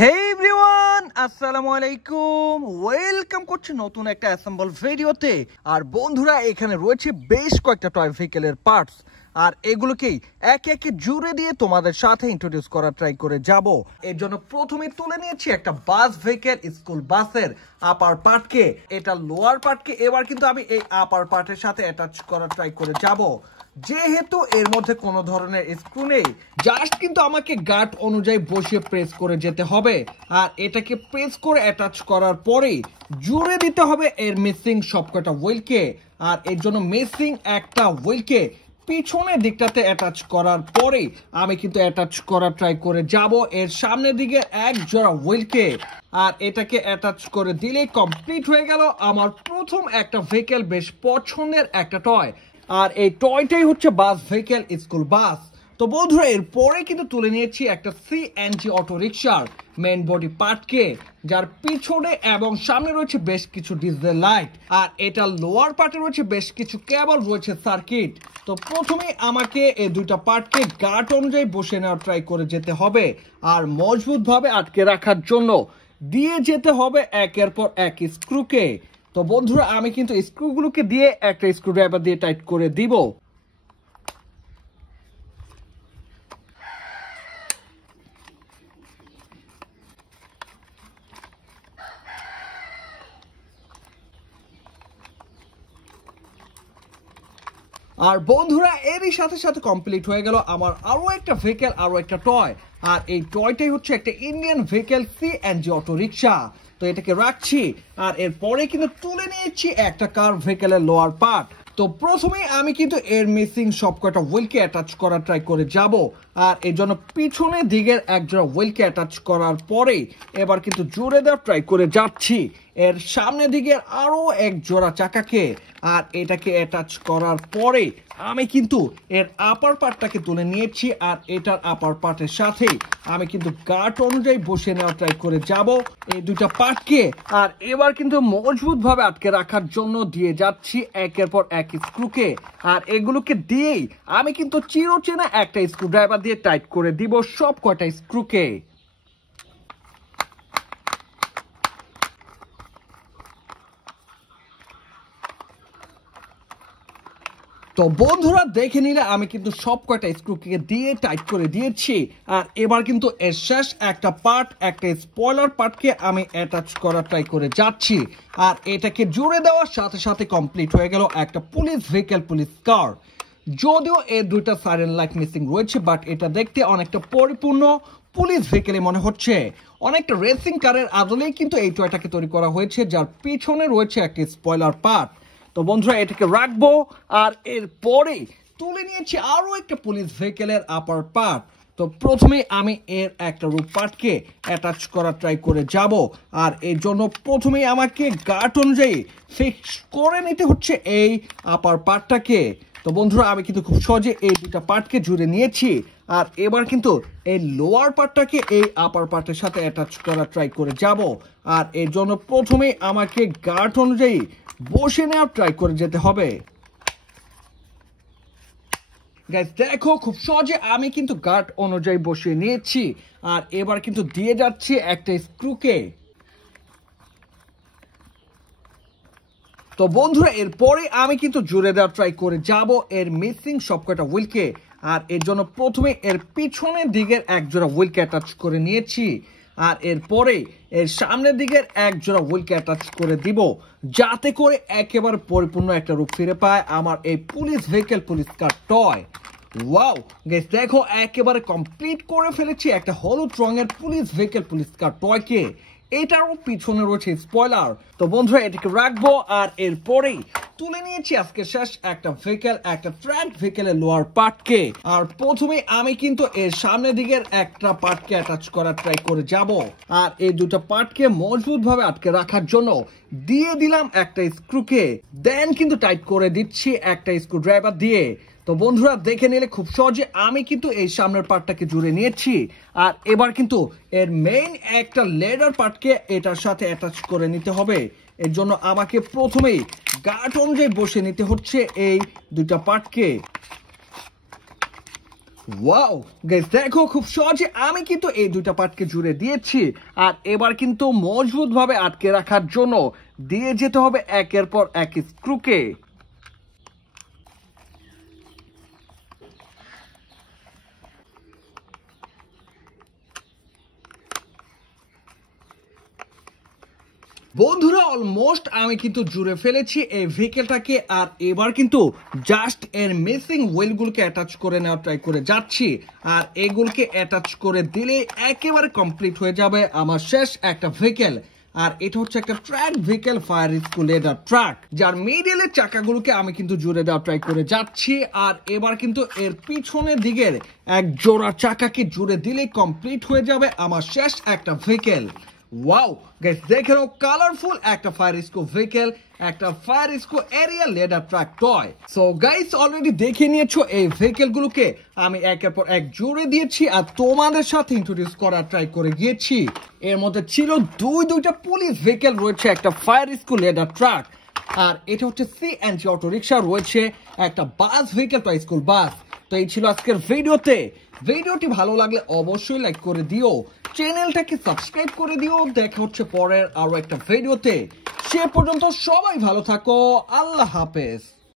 হে everyone, আসসালামু আলাইকুম। Welcome করছি নতুন একটা অ্যাসেম্বল ভিডিওতে। আর বন্ধুরা, এখানে রয়েছে বেশ কয়েকটা টয় ভেহিকেলের পার্টস, আর এগুলোকেই একে একে জুড়ে দিয়ে তোমাদের সাথে ইন্ট্রোডিউস করার ট্রাই করে যাব। এর জন্য প্রথমে তুলে নিয়েছি একটা বাস ভেহিকেল, স্কুল বাসের আপার পার্টকে। এটা লোয়ার পার্টকে এবার কিন্তু আমি এই আপার পার্টের সাথে অ্যাটাচ করার ট্রাই করে যাব। যেহেতু এর মধ্যে কোনো ধরনের স্ক্রু নেই, জাস্ট কিন্তু আমাকে গার্ড অনুযায়ী বসিয়ে প্রেস করে যেতে হবে। আর এটাকে প্রেস করে অ্যাটাচ করার পরেই জুড়ে দিতে হবে এর মিসিং সবকটা হুইলকে। আর এর জন্য মিসিং একটা হুইলকে পিছনের দিকটাতে অ্যাটাচ করার পরে আমি কিন্তু অ্যাটাচ করার ট্রাই করে যাব এর সামনের দিকে এক জোড়া হুইলকে। আর এটাকে অ্যাটাচ করে দিলে কমপ্লিট হয়ে গেল আমার প্রথম একটা ভেহিকেল, বেশ পছন্দের একটা টয়। আর এই টয়টাই হচ্ছে বাস ভেহিকেল, স্কুল বাস। তো বন্ধুরা, এরপরে কিন্তু তুলে নিয়েছি একটা সিএনজি অটো রিক্সার মেইন বডি পার্টকে, যার পিছনে এবং সামনে রয়েছে বেশ কিছু ডিজেল লাইট। আর এটা লোয়ার পার্টে রয়েছে বেশ কিছু কেবল, রয়েছে সার্কিট। তো প্রথমে আমাকে এই দুইটা পার্টকে গার্ড অনুযায়ী বসে নেওয়ার ট্রাই করে যেতে হবে। আর মজবুত ভাবে আটকে রাখার জন্য দিয়ে যেতে হবে একের পর এক স্ক্রুকে। তো বন্ধুরা, আমি কিন্তু স্ক্রুগুলোকে দিয়ে একটা স্ক্রু ড্রাইভার দিয়ে টাইট করে দিব। আর বন্ধুরা, এরই সাথে সাথে কমপ্লিট হয়ে গেল আমার আরো একটা ভেহিকেল, আরো একটা টয়। আর এই টয়টাই হচ্ছে একটা Indian vehicle, CNG auto rickshaw. তো এটাকে রাখছি। আর এরপরে কিন্তু তুলে নিয়েছি একটা কার ভেহিকেলের লোয়ার পার্ট। তো প্রথমে আমি কিন্তু এর মিসিং সবকটা হুইলকে অ্যাটাচ করার ট্রাই করে যাব। আর এর জন্য পিছনের দিকের এক জোড়া হুইলকে অ্যাটাচ করার পরে এবার কিন্তু জুড়ে দেওয়ার ট্রাই করে যাচ্ছি এর সামনের দিকের আরো এক জোড়া চাকাকে। আর এটাকে অ্যাটাচ করার পরে আমি কিন্তু এর আপার পার্টটাকে তুলে নিয়েছি। আর এটার আপার পার্টের সাথে আমি কিন্তু গার্ড অনুযায়ী বসে নেওয়ার ট্রাই করে যাব এই দুটা পার্টকে। আর এবার কিন্তু মজবুত ভাবে আটকে রাখার জন্য দিয়ে যাচ্ছি একের পর এক স্ক্রুকে। আর এগুলোকে দিয়েই আমি কিন্তু চিরচেনা একটা স্ক্রু ড্রাইভার দিয়ে টাইট করে দিব সব কয়টা স্ক্রুকে। তো বন্ধুরা, দেখে নিলে আমি কিন্তু সব কয়টা স্ক্রুকে দিয়ে টাইট করে দিয়েছি। আর এবার কিন্তু এর শেষ একটা পার্ট, একটা স্পয়লার পার্টকে আমি অ্যাটাচ করার ট্রাই করে যাচ্ছি। আর এটাকে জুড়ে দেওয়ার সাথে সাথে কমপ্লিট হয়ে গেল একটা পুলিশ ভেহিকেল, পুলিশ কার। যদিও এর দুইটা সাইরেন লাইট মিসিং রয়েছে, বাট এটা দেখতে অনেকটা পরিপূর্ণ পুলিশ ভেহিকেলে মনে হচ্ছে। অনেকটা রেসিং কারের আদলেই কিন্তু এই টয়টাকে তৈরি করা হয়েছে, যার পিছনে রয়েছে একটা স্পয়লার পার্ট। তো বন্ধুরা, এটাকে রাখবো। আর এরপরে তুলে নিয়েছি আরো একটা পুলিশ ভেহিকেলের আপার পার্ট। তো প্রথমে আমি এর একটা রুফ পার্টকে অ্যাটাচ করার ট্রাই করে যাব। আর এর জন্য প্রথমেই আমাকে গার্ড অনুযায়ী ফিক্স করে নিতে হচ্ছে এই আপার পার্টটাকে। তো বন্ধুরা, আমি কিন্তু খুব সহজে এই দুটা পার্টকে জুড়ে নিয়েছি। আর এবার কিন্তু এই লোয়ার পার্টটাকে এই আপার পার্টের সাথে অ্যাটাচ করার ট্রাই করে যাব। আর এর জন্য প্রথমেই আমাকে গার্ড অনুযায়ী বসে নেওয়ার ট্রাই করে যেতে হবে। গাইস, দেখো খুব সহজে আমি কিন্তু গার্ড অনুযায়ী বসিয়ে নিয়েছি। আর এবার কিন্তু দিয়ে যাচ্ছি একটা স্ক্রুকে। তো বন্ধুরা, এরপরে আমি কিন্তু জুড়ে দেওয়ার ট্রাই করে যাব এর মিসিং সবকটা হুইলকে। আর এর জন্য প্রথমে এর পিছনের দিকের এক জোড়া হুইলকে অ্যাটাচ করে নিয়েছি। আর এরপরে এর সামনের দিকের এক জোড়া হুইলকে অ্যাটাচ করে দিব, যাতে করে একেবারে পরিপূর্ণ একটা রূপ ফিরে পায় আমার এই পুলিশ ভেহিকেল, পুলিশ কার টয়। ওয়াও গাইস, দেখো একেবারে কমপ্লিট করে ফেলেছি একটা হলুদ রঙের পুলিশ ভেহিকেল, পুলিশ কার টয়কে। এটারও পিছনে রয়েছে স্পয়লার। তো বন্ধুরা, এটাকে রাখবো। আর এরপরেই তুলে নিয়েছি আজকে শেষ একটা ভেহিকেল, একটা ট্র্যাক ভেহিকেলের লোয়ার পার্টকে। আর প্রথমে আমি কিন্তু এর সামনের দিকের একটা পার্টকে অ্যাটাচ করার ট্রাই করে যাব। আর এই দুটো পার্টকে মজবুত ভাবে আটকে রাখার জন্য দিয়ে দিলাম একটা স্ক্রুকে। দেন কিন্তু টাইট করে দিচ্ছি একটা স্ক্রু ড্রাইভার দিয়ে। তো বন্ধুরা, দেখে নিলে খুব সহজে আমি কিন্তু এই সামনের পার্টটাকে জুড়ে নিয়েছি। আর এবার কিন্তু এর মেইন একটা লেডার পার্টকে এটার সাথে অ্যাটাচ করে নিতে হবে। এর জন্য আমাকে প্রথমেই গার্ড অনুযায়ী বসে নিতে হচ্ছে এই দুইটা পার্টকে। ওয়াও গাইস, দেখো খুব সহজে আমি কিন্তু এই দুইটা পার্টকে জুড়ে দিয়েছি। আর এবার কিন্তু মজবুত ভাবে আটকে রাখার জন্য দিয়ে যেতে হবে একের পর এক স্ক্রুকে। বন্ধুরা অলমোস্ট আমি কিন্তু জুড়ে ফেলেছি এই ভেহিকেলটাকে। আর এবার কিন্তু জাস্ট এর মিসিং হুইলগুলোকে অ্যাটাচ করে নেওয়া ট্রাই করে যাচ্ছি। আর এগুলোকে অ্যাটাচ করে দিলে একেবারে কমপ্লিট হয়ে যাবে আমার শেষ একটা ভেহিকেল। আর এটা হচ্ছে একটা track vehicle, fire rescue ladder truck, যার মিডলের চাকাগুলোকে আমি কিন্তু জুড়ে দেওয়া ট্রাই করে যাচ্ছি। আর এবার কিন্তু এর পিছনের দিকের এক জোড়া চাকাকে জুড়ে দিলেই কমপ্লিট হয়ে যাবে আমার শেষ একটা ভেহিকেল। ওয়াও গাইস, দেখে নাও কালারফুল একটা ফায়ার রেস্কিউ ভেহিকেল, একটা fire rescue area ladder truck toy. So guys, already দেখে নিয়েছো এই ভেহিকেল গুলোকে আমি একের পর এক জুড়ে দিয়েছি আর তোমাদের সাথে ইন্ট্রোডিউস করার ট্রাই করে গিয়েছি। এর মধ্যে ছিল দুইটা পুলিশ ভেহিকেল, রয়েছে একটা ফায়ার রেস্কিউ লেডার ট্রাক, আর এটা হচ্ছে সিএনজি অটো রিক্সা, রয়েছে একটা বাস ভেহিকেল, টয় স্কুল বাস। তো এই ছিল আজকের ভিডিওতে। ভিডিওটি ভালো লাগলে অবশ্যই লাইক করে দিও, চ্যানেলটাকে সাবস্ক্রাইব করে দিও। দেখা হচ্ছে পরের আরো একটা ভিডিওতে। সে পর্যন্ত সবাই ভালো থাকো, আল্লাহ হাফেজ।